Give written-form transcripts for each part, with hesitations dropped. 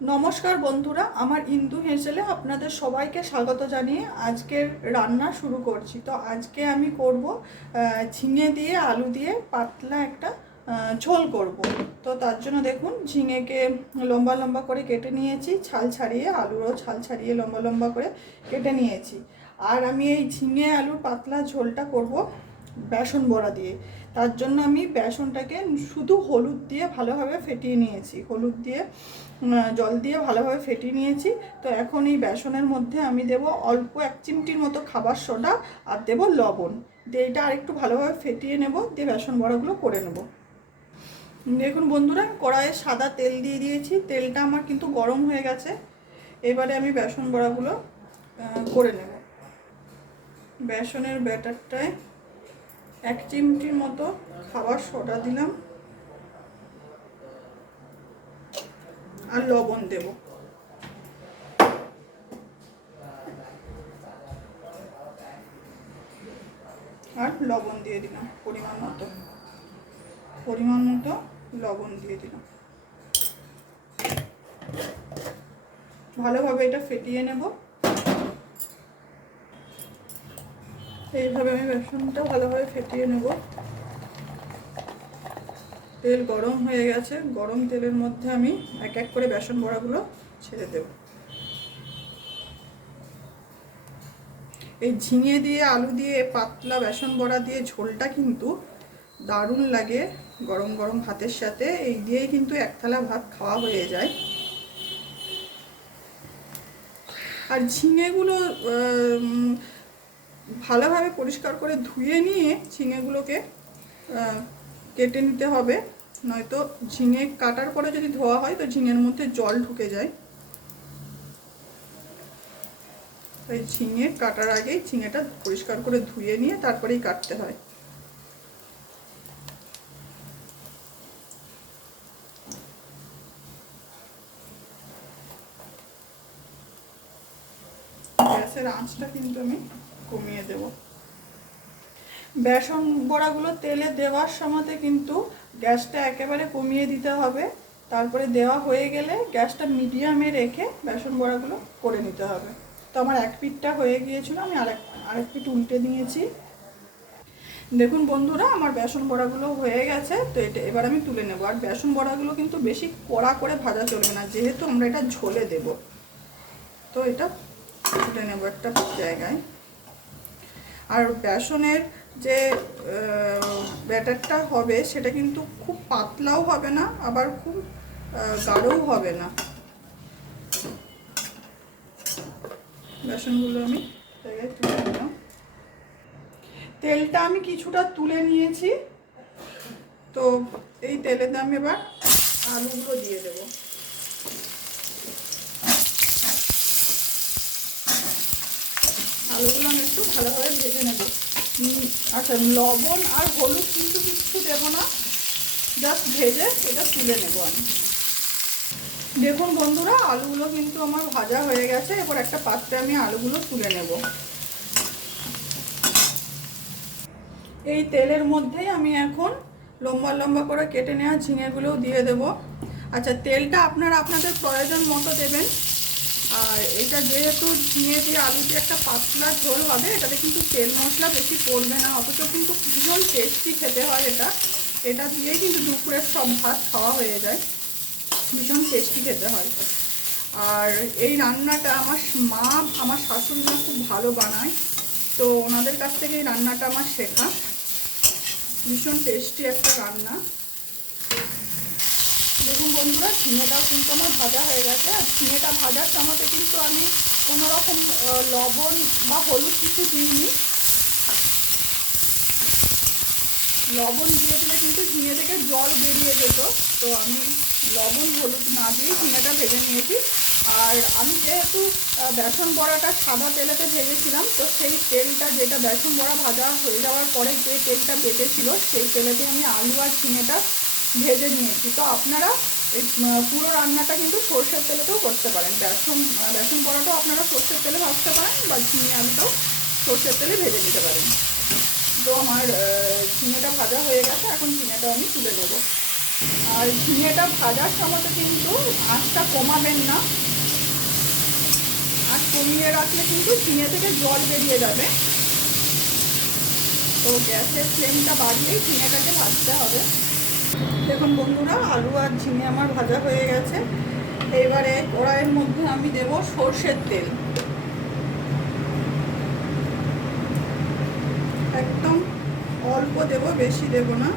নমস্কার বন্ধুরা, আমার ইন্দু হেসেলে আপনাদের সবাইকে স্বাগত জানিয়ে আজকের রান্না শুরু করছি। তো আজকে আমি করব ঝিঙে দিয়ে আলু দিয়ে পাতলা একটা ঝোল করব। তো তার জন্য দেখুন, ঝিঙেকে লম্বা লম্বা করে কেটে নিয়েছি, ছাল ছাড়িয়ে, আলুরও ছাল ছাড়িয়ে লম্বা লম্বা করে কেটে নিয়েছি। আর আমি এই ঝিঙে আলুর পাতলা ঝোলটা করব বেসন বড়া দিয়ে। তার জন্য আমি বেসনটাকে শুধু হলুদ দিয়ে ভালোভাবে ফেটিয়ে নিয়েছি, হলুদ দিয়ে জল দিয়ে ভালোভাবে ফেটিয়ে নিয়েছি। তো এখন এই বেসনের মধ্যে আমি দেব অল্প 1 চিমটির মতো খাবার সোডা আর দেব লবণ দিয়ে এটা আরেকটু ভালোভাবে ফেটিয়ে নেব, দিয়ে বেসন বড়াগুলো করে নেব। দেখুন বন্ধুরা, কড়াইয়ে সাদা তেল দিয়ে দিয়েছি, তেলটা আমার কিন্তু গরম হয়ে গেছে। এবারে আমি বেসন বড়াগুলো করে নেব। বেসনের ব্যাটারটায় 1 চিমটির মতো খাবার সোডা দিলাম আর লবণ দেব। আর লবণ দিয়ে দিলাম পরিমাণ মতো লবণ দিয়ে দিলাম। ভালোভাবে এটা ফেটিয়ে নেব। এইভাবে আমি বেসনটা ভালোভাবে ফেটিয়ে নেব। তেল গরম হয়ে গেছে, গরম তেলের মধ্যে আমি এক এক করে বেসন বড়াগুলো ছেড়ে দেব। এই ঝিঙে দিয়ে আলু দিয়ে পাতলা বেসন বড়া দিয়ে ঝোলটা কিন্তু দারুণ লাগে গরম গরম ভাতের সাথে। এই দিয়েই কিন্তু এক থালা ভাত খাওয়া হয়ে যায়। আর ঝিঙেগুলো ভালোভাবে পরিষ্কার করে ধুয়ে নিয়ে ঝিঙেগুলোকে কেটে নিতে হবে, নয়তো ঝিঙে কাটার পরে যদি ধোয়া হয় তো ঝিঙের মধ্যে জল ঢুকে যায়। তাই ঝিঙে কাটার আগেই ঝিঙেটা পরিষ্কার করে ধুয়ে নিয়ে তারপরেই কাটতে হয়। গ্যাসের আঁচটা কিন্তু আমি কমিয়ে দেব। বেসন বড়াগুলো তেলে দেওয়ার সময়তে কিন্তু গ্যাসটা একেবারে কমিয়ে দিতে হবে। তারপরে দেওয়া হয়ে গেলে গ্যাসটা মিডিয়ামে রেখে বেসন বড়াগুলো করে নিতে হবে। তো আমার এক পিঠটা হয়ে গিয়েছিল, আমি আরেক পিঠ উল্টে নিয়েছি। দেখুন বন্ধুরা, আমার বেসন বড়াগুলো হয়ে গেছে। তো এটা এবার আমি তুলে নেব। আর বেসন বড়াগুলো কিন্তু বেশি কড়া করে ভাজা চলবে না, যেহেতু আমরা এটা ঝোলে দেব। তো এটা তুলে নেব একটা জায়গায়। আর বেসনের যে ব্যাটারটা হবে সেটা কিন্তু খুব পাতলাও হবে না, আবার খুব গাঢ়ও হবে না। বেসনগুলো আমি জায়গায় তুলে নিলাম। তেলটা আমি কিছুটা তুলে নিয়েছি। তো এই তেলেতে আমি এবার আলুগুলো দিয়ে দেব। আলুগুলো আমি একটু ভালোভাবে ভেজে নেব। আচ্ছা, লবণ আর হলুদ কিন্তু কিচ্ছু দেবো না, জাস্ট ভেজে এটা তুলে নেব আমি। দেখুন বন্ধুরা, আলুগুলো কিন্তু আমার ভাজা হয়ে গেছে। এবার একটা পাত্রে আমি আলুগুলো তুলে নেব। এই তেলের মধ্যেই আমি এখন লম্বা লম্বা করে কেটে নেওয়া ঝিঙেগুলোও দিয়ে দেব। আচ্ছা, তেলটা আপনারা আপনাদের প্রয়োজন মতো দেবেন। আর এটা যেহেতু ঝিঙে দিয়ে আলু দিয়ে একটা পাতলা ঝোল হবে, এটাতে কিন্তু তেল মশলা বেশি পড়বে না, অথচ কিন্তু ভীষণ টেস্টি খেতে হয়। এটা দিয়েই কিন্তু দুপুরের সব ভাত খাওয়া হয়ে যায়, ভীষণ টেস্টি খেতে হয়। আর এই রান্নাটা আমার শাশুড়ি মা খুব ভালো বানায়। তো ওনাদের কাছ থেকে এই রান্নাটা আমার শেখা। ভীষণ টেস্টি একটা রান্না। দেখুন বন্ধুরা, ঝিঙেটাও কিন্তু আমার ভাজা হয়ে গেছে। আর ঝিঙেটা ভাজার সময়তে কিন্তু আমি কোনোরকম লবণ বা হলুদ কিছু দিইনি। লবণ দিয়ে দিলে কিন্তু ঝিঙে থেকে জল বেরিয়ে যেত। তো আমি লবণ হলুদ না দিয়ে ঝিঙেটা ভেজে নিয়েছি। আর আমি যেহেতু বেসন বড়াটা সাদা তেলেতে ভেজেছিলাম, তো সেই তেলটা, যেটা বেসন বড়া ভাজা হয়ে যাওয়ার পরে যে তেলটা বেঁচেছিল, সেই তেলেতে আমি আলু আর ঝিঙেটা ভেজে নিয়েছি। তো আপনারা এই পুরো রান্নাটা কিন্তু সর্ষের তেলেতেও করতে পারেন। বেসন বড়াটাও আপনারা সর্ষের তেলে ভাজতে পারেন, বা ঝিঙে আলুটাও সর্ষের তেলে ভেজে নিতে পারেন। তো আমার ঝিঙেটা ভাজা হয়ে গেছে, এখন ঝিঙেটা আমি তুলে নেব। আর ঝিঙেটা ভাজার সময় কিন্তু আঁচটা কমাবেন না, আঁচ কমিয়ে রাখলে কিন্তু ঝিঙে থেকে জল বেরিয়ে যাবে। তো গ্যাসের ফ্লেমটা বাড়িয়েই ঝিঙেটাকে ভাজতে হবে। দেখুন বন্ধুরা, আলু আর ঝিঙে আমার ভাজা হয়ে গেছে। এবারে কড়াইয়ের মধ্যে আমি দেব সর্ষের তেল, একদম অল্প দেব, বেশি দেব না।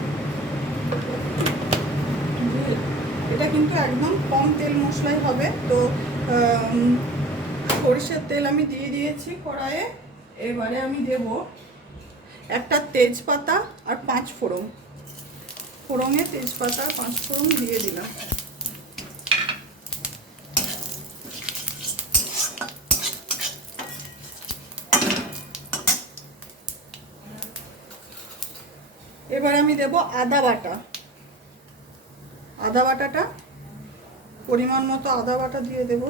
এটা কিন্তু একদম কম তেল মশলাই হবে। তো সর্ষের তেল আমি দিয়ে দিয়েছি কড়াইয়ে। এবারে আমি দেব একটা তেজপাতা আর 5 ফোড়ন। ফোড়নে তেজপাতা আর 5 ফোড়ন দিয়ে দিলাম। এবার আমি দেব আদা বাটা। আদা বাটাটা পরিমাণ মতো আদা বাটা দিয়ে দেব।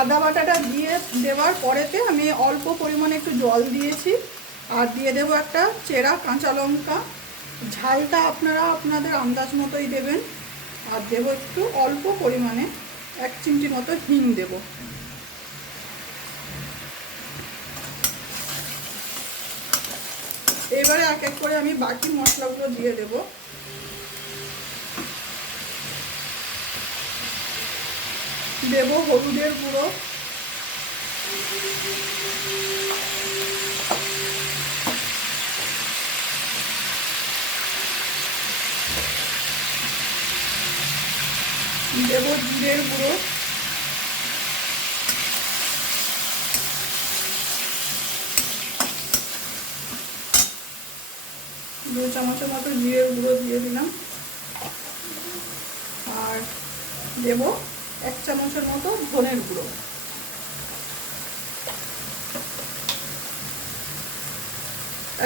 আদা বাটাটা দিয়ে দেওয়ার পরেতে আমি অল্প পরিমাণে একটু জল দিয়েছি, আর দিয়ে দেব একটা চেরা কাঁচা লঙ্কা। ঝালটা আপনারা আপনাদের আন্দাজ মতোই দেবেন। আর দেব একটু অল্প পরিমাণে 1 চিমটি মতো হিং দেব। এবারে এক এক করে আমি বাকি মশলাগুলো দিয়ে দেব। দেব হলুদের গুঁড়ো, দেব জিরের গুঁড়ো, দু চামচের মতো জিরের গুঁড়ো দিয়ে দিলাম। আর দেব 1 চামচের মতো ধনের গুঁড়ো।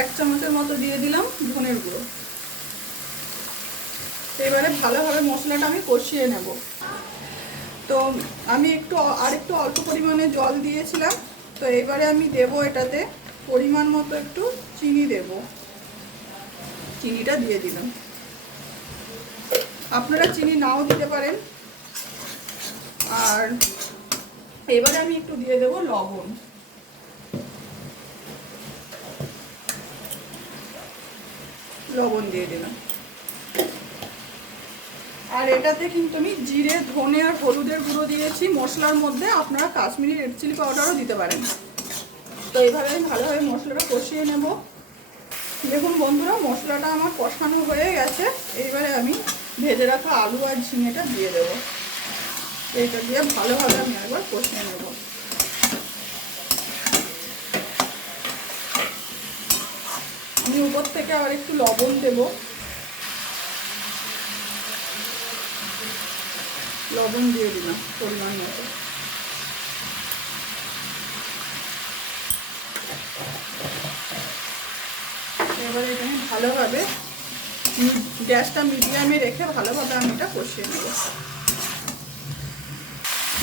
এক চামচের মতো দিয়ে দিলাম ধনের গুঁড়ো। এবারে ভালোভাবে মশলাটা আমি কষিয়ে নেব। তো আমি একটু অল্প পরিমাণে জল দিয়েছিলাম। তো এবারে আমি দেব এটাতে পরিমাণ মতো একটু চিনি দেব। চিনিটা দিয়ে দিলাম। আপনারা চিনি নাও দিতে পারেন। আর এবারে আমি একটু দিয়ে দেব লবণ। লবণ দিয়ে দিলাম। আর এটাতে কিন্তু আমি জিরে, ধনে আর হলুদের গুঁড়ো দিয়েছি মশলার মধ্যে। আপনারা কাশ্মীরি রেড চিলি পাউডারও দিতে পারেন। তো এইভাবে আমি ভালোভাবে মশলাটা কষিয়ে নেব। দেখুন বন্ধুরা, মশলাটা আমার কষানো হয়ে গেছে। এইবারে আমি ভেজে রাখা আলু আর ঝিঙেটা দিয়ে দেবো। এইটা দিয়ে ভালোভাবে আমি একবার কষিয়ে নেব। আমি উপর থেকে আবার একটু লবণ দেব। লবণ দিয়ে দিলাম পরিমাণ মতো। এবারে এখানে ভালোভাবে গ্যাসটা মিডিয়ামে রেখে ভালোভাবে আমি এটা কষিয়ে নেব।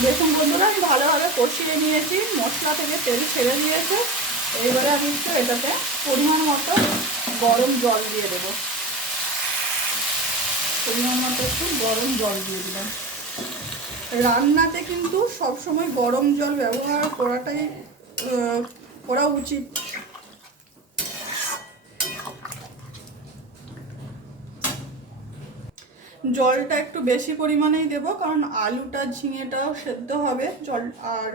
দেখুন বন্ধুরা, আমি ভালোভাবে কষিয়ে নিয়েছি। মশলা থেকে তেল ছেড়ে দিয়েছে। এইবারে আমি একটু এটাতে পরিমাণ মতো গরম জল দিয়ে দেবো। পরিমাণ মতো একটু গরম জল দিয়ে দিলাম। রান্নাতে কিন্তু সবসময় গরম জল ব্যবহার করা উচিত। জলটা একটু বেশি পরিমাণেই দেব, কারণ আলুটা ঝিঙেটাও সেদ্ধ হবে। জল আর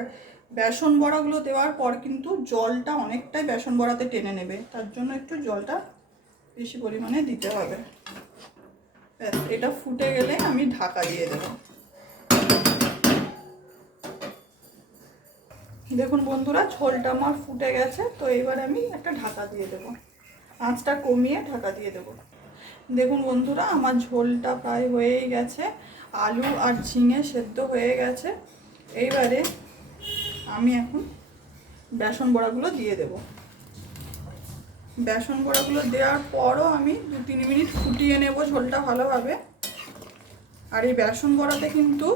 বেসন বড়াগুলো দেওয়ার পর কিন্তু জলটা অনেকটাই বেসন বড়াতে টেনে নেবে। তার জন্য একটু জলটা বেশি পরিমাণে দিতে হবে। এটা ফুটে গেলে আমি ঢাকা দিয়ে দেব। দেখুন বন্ধুরা, ঝোলটা আমার ফুটে গেছে। তো এবার আমি একটা ঢাকা দিয়ে দেব। আঁচটা কমিয়ে ঢাকা দিয়ে দেব। দেখুন বন্ধুরা, আমার ঝোলটা প্রায় হয়েই গেছে। আলু আর ঝিঙে সেদ্ধ হয়ে গেছে। এইবারে আমি এখন বেসন বড়াগুলো দিয়ে দেব। বেসন বড়াগুলো দেওয়ার পরও আমি 2-3 মিনিট ফুটিয়ে নেব ঝোলটা ভালোভাবে। আর এই বেসন বড়াতে কিন্তু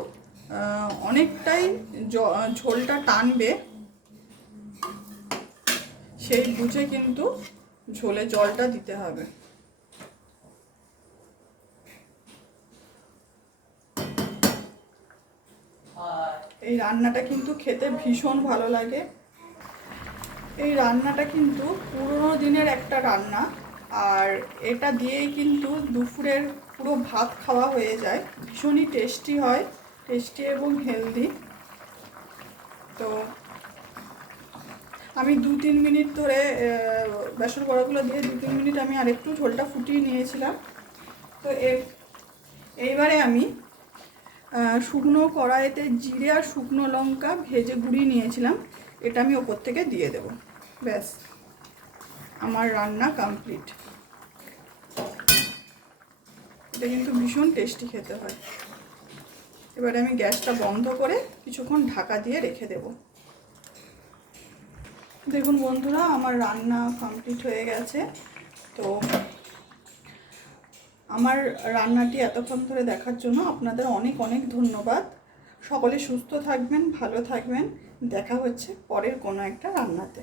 অনেকটাই ঝোলটা টানবে। সেই বুঝে কিন্তু ঝোলে জলটা দিতে হবে। এই রান্নাটা কিন্তু খেতে ভীষণ ভালো লাগে। এই রান্নাটা কিন্তু পুরোনো দিনের একটা রান্না, আর এটা দিয়েই কিন্তু দুপুরের পুরো ভাত খাওয়া হয়ে যায়। ভীষণই টেস্টি হয়, টেস্টি এবং হেলদি। তো আমি 2-3 মিনিট ধরে বেসন বড়াগুলো দিয়ে 2-3 মিনিট আমি আরেকটু ঝোলটা ফুটিয়ে নিয়েছিলাম। তো এইবারে আমি শুকনো কড়াইতে জিরে আর শুকনো লঙ্কা ভেজে গুঁড়িয়ে নিয়েছিলাম, এটা আমি ওপর থেকে দিয়ে দেব। ব্যাস, আমার রান্না কমপ্লিট। এটা কিন্তু ভীষণ টেস্টি খেতে হয়। এবারে আমি গ্যাসটা বন্ধ করে কিছুক্ষণ ঢাকা দিয়ে রেখে দেব। দেখুন বন্ধুরা, আমার রান্না কমপ্লিট হয়ে গেছে। তো আমার রান্নাটি এতক্ষণ ধরে দেখার জন্য আপনাদের অনেক অনেক ধন্যবাদ। সকলে সুস্থ থাকবেন, ভালো থাকবেন। দেখা হচ্ছে পরের কোনো একটা রান্নাতে।